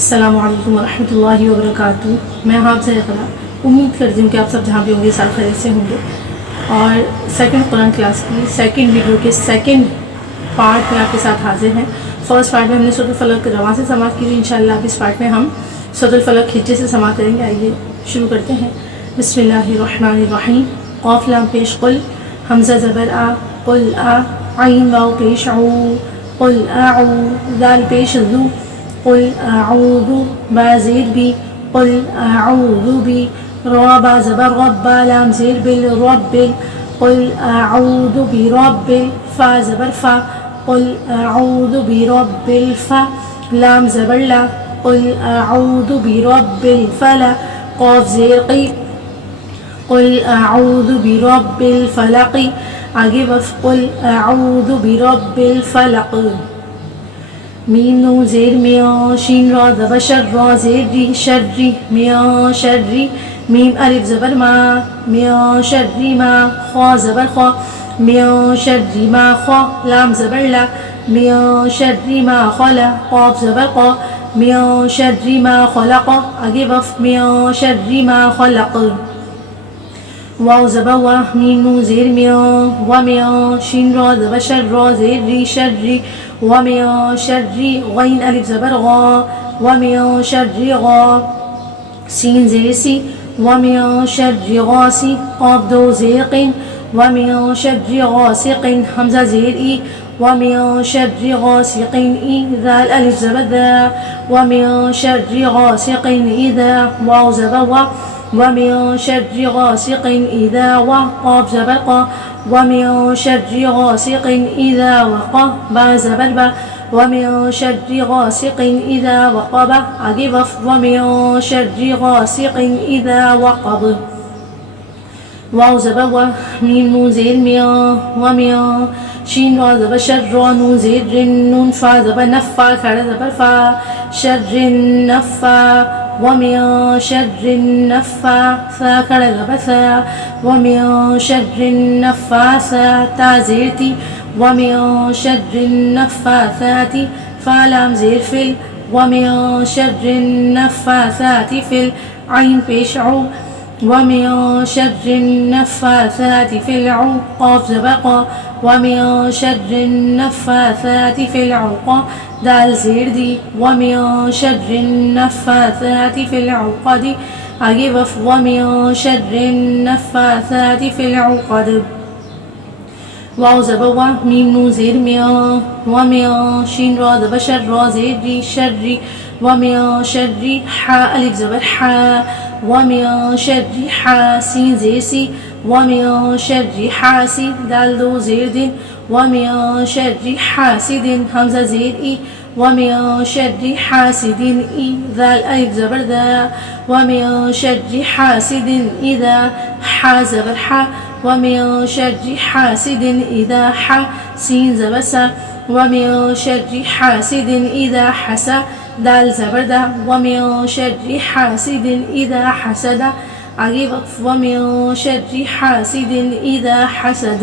अस्सलामुअलैकुम वरहमतुल्लाहि वबरकातुहू। मैं आपसे इक़रा उम्मीद करती हूँ कि आप सब जहाँ भी होंगे साल खैर से होंगे। और सेकंड कुरान क्लास की सेकंड वीडियो के सेकंड पार्ट में आपके साथ हाजिर हैं। फर्स्ट पार्ट में हमने सूरह फलक रवा से समाअत की थी। इंशाअल्लाह अब इस पार्ट में हम सूरह फलक हिज्जे से समाअत करेंगे। आइए शुरू करते हैं। बिस्मिल्लाहिर्रहमानिर्रहीम। क़ाफ लाम पेश कुल, हमज़ा ज़बर आ, कुल आ, आइन वाव पेश औ, कुल आउ, दाल पेश ज़ू, कुल आऊज़ु, बा ज़ेर बी, कुल आऊज़ु बी, रा बा ज़बर रब्बा, लाम ज़ेर बिल, रब्बिल, कुल आऊज़ु बी रब्बिल, फा ज़बर फा, कुल आऊज़ु बी रब्बिल फा, लाम ज़बर ला, कुल आऊज़ु बी रब्बिल फला, क़ाफ ज़ेर क़ी, कुल आऊज़ु बी रब्बिल फ़लक़। आगे वफ़ कुल आऊज़ु बी रब्बिल फ़लक़। मीम नून ज़ेर मियाँ, शीन रा ज़बर शर, रा ज़ेर री, शर्री, मियाँ शर्री, मीम अलिफ ज़बर मा, मियाँ शर्री मा, ख़ा ज़बर ख़ा, मियाँ शर्री मा ख़ा, लाम ज़बर ला, मियाँ शर्री मा ख़ला, क़ाफ ज़बर क़ा, मियाँ शर्री मा ख़लक़। आगे वफ़ मियाँ शर्री मा ख़लक़। वाव ज़बर वा, मीम नून ज़ेर मियाँ, व मियाँ, शीन रा ज़बर शर, रा ज़ेर री, शर्री, व मियाँ शर्री, गैन अलिफ ज़बर गा, व मियाँ शर्री गा, सीन ज़ेर सी, व मियाँ शर्री गासी, क़ाफ दो ज़ेर क़िन, व मियाँ शर्री गासिक़िन, हमज़ा ज़ेर ई, व मियाँ शर्री गासिक़िन ई, दाल अलिफ ज़बर दा, व मियाँ शर्री गासिक़िन इज़ा, वाव ज़बर वा, व मियाँ शर्री गासिक़िन इज़ा वा, क़ाफ ज़बर क़ा, व मियाँ शर्री गासिक़िन इज़ा वक़ा, बा ज़बर बा, व मियाँ शर्री गासिक़िन इज़ा वक़ब। आगे वफ़ व मियाँ शर्री गासिक़िन इज़ा वक़ब। वाव ज़बर व, मीम नून ज़ेर मियाँ, व मियाँ, शीन रा ज़बर शर, रा नून ज़ेर रिन, नून फ़ा ज़बर नफ़्फ़ा, खड़ा ज़बर फ़ा, शर्रिन नफ़्फ़ा, व मियाँ शर्रिन नफ़्फ़ा, फ़ा खड़ा ज़बर फ़ा, व मियाँ शर्रिन नफ़्फ़ासा, ता ज़ेर ती, व मियाँ शर्रिन नफ़्फ़ासाती, फ़ा लाम ज़ेर फ़िल, व मियाँ शर्रिन नफ़्फ़ासाती फ़िल, आइन पेश औ, व मियाँ शर्रिन नफ़्फ़ासाती फ़िल औ, क़ाफ ज़बर क़ा, व मियाँ शर्रिन नफ़्फ़ासाती फ़िल औक़ा, दाल ज़ेर दी, व मियाँ शर्रिन नफ़्फ़ासाती फ़िल औक़दी। आगे वफ़ व मियाँ शर्रिन नफ़्फ़ासाती फ़िल औक़द। वाव ज़बर वा, मीम नून ज़ेर मियाँ, व मियाँ, शीन रा ज़बर शर, रा ज़ेर री, शर्री, व मियाँ शर्री, हा अलिफ ज़बर हा, व मियाँ शर्री हा, सीन ज़ेर सी, व मियाँ शर्री हासी, दाल दो ज़ेर दिन, व मियाँ शर्री हासिदिन, हमज़ा ज़ेर ई, व मियाँ शर्री हासिदिन ई, दाल अलिफ ज़बर दा, व मियाँ शर्री हासिदिन इज़ा, हा ज़बर हा, व मियाँ शर्री हासिदिन इज़ा हा, सीन ज़बर सा, व मियाँ शर्री हासिदिन इज़ा हसा, दाल ज़बर दा, व मियाँ शर्री हासिदिन इज़ा हसदा। आगे वक़्फ़ व मियाँ शर्री हासिदिन इज़ा हसद।